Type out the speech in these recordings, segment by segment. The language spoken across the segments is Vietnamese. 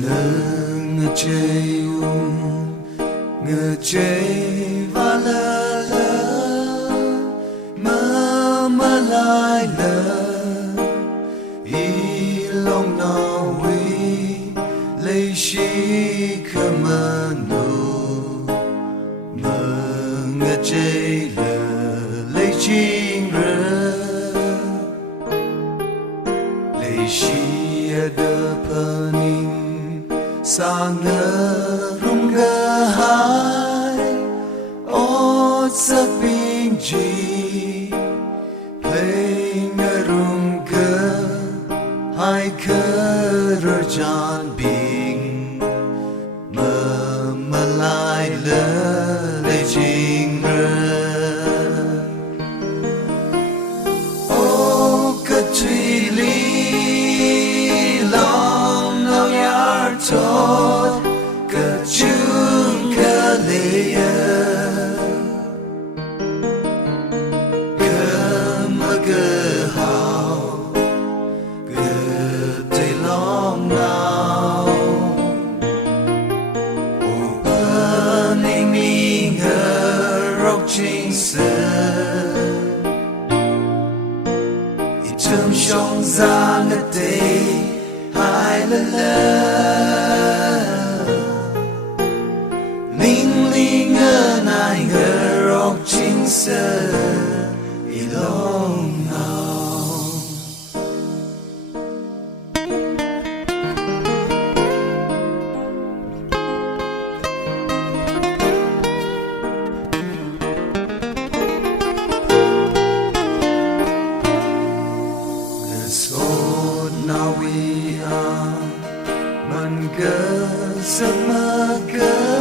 ngơ chơi ngơ chơi và lơ mơ lại lơ ý lòng nào huy lấy chi khờ mơ nụ mơ ngơ chơi lơ lấy chinh rơ lấy chi đơ phơ ninh sa ngơ rung gơ hai ô sa pin chi play ngơ rung gơ hai khơ rơ chan bing mơ lại lơ lấy chinh rơ ô cất truy ly lòng nào yar tot cất chung cất lê cất mơ cất hào cất tay lòng nào ô bơ ninh mi ngờ rốc chính sơn ít châm trong ra ngất tê hai lơ linh linh ngơ nai ngơ rốc chính sơn ý lòng nào ngơ sốt nào vi man gơ giấc mơ gơ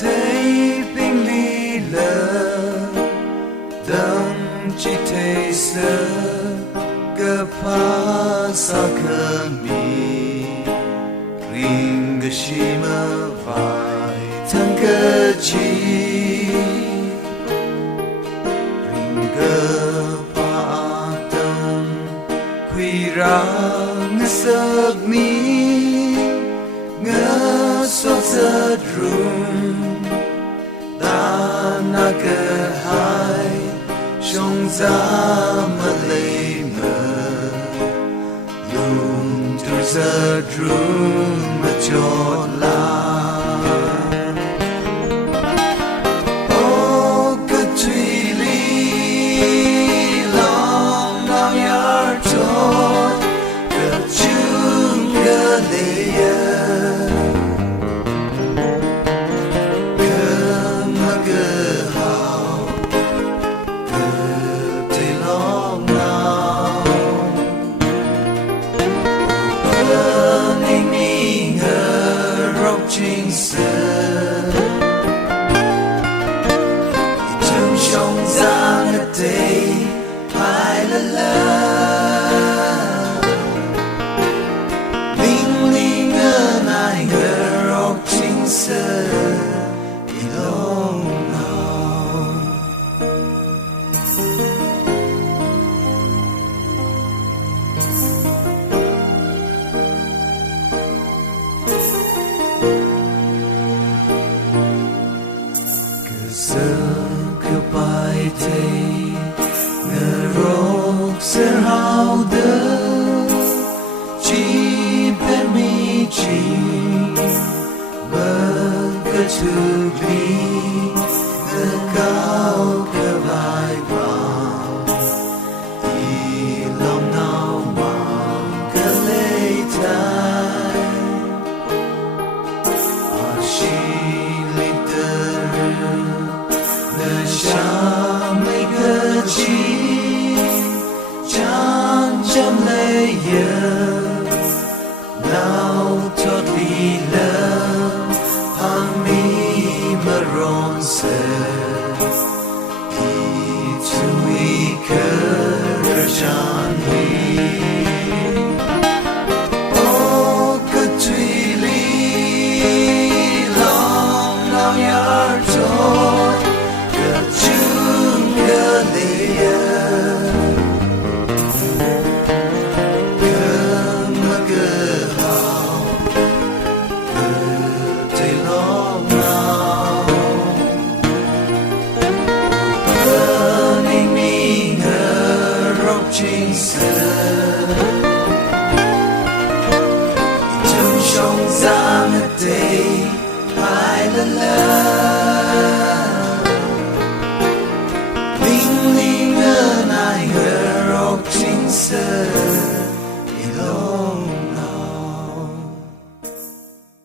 thấy bình ly lờ đâm chỉ thấy sơ gơ phá sa khơ mi ring gơ shi mơ vai thang gơ chi ring gơ phá tâm quy ra ngơ sơ mi ngơ sốt giật rung ta na cơ hai trong giá mà lấy mơ lùm từ giật rung mà chót la ô cất truy ly lòng nào yar chót cất chung cất lê chính sơn trong trong ra ngất tê hai lơ linh linh ngơ nai ngơ rốc chính sơn ý lòng nào giờ cứ bài thầy ngờ rốc sẽ hao đỡ chỉ bên mi chỉ bơ cơ chữ ly ngờ cao cơ vai vào thì lòng nào mà cơ lấy thay 色。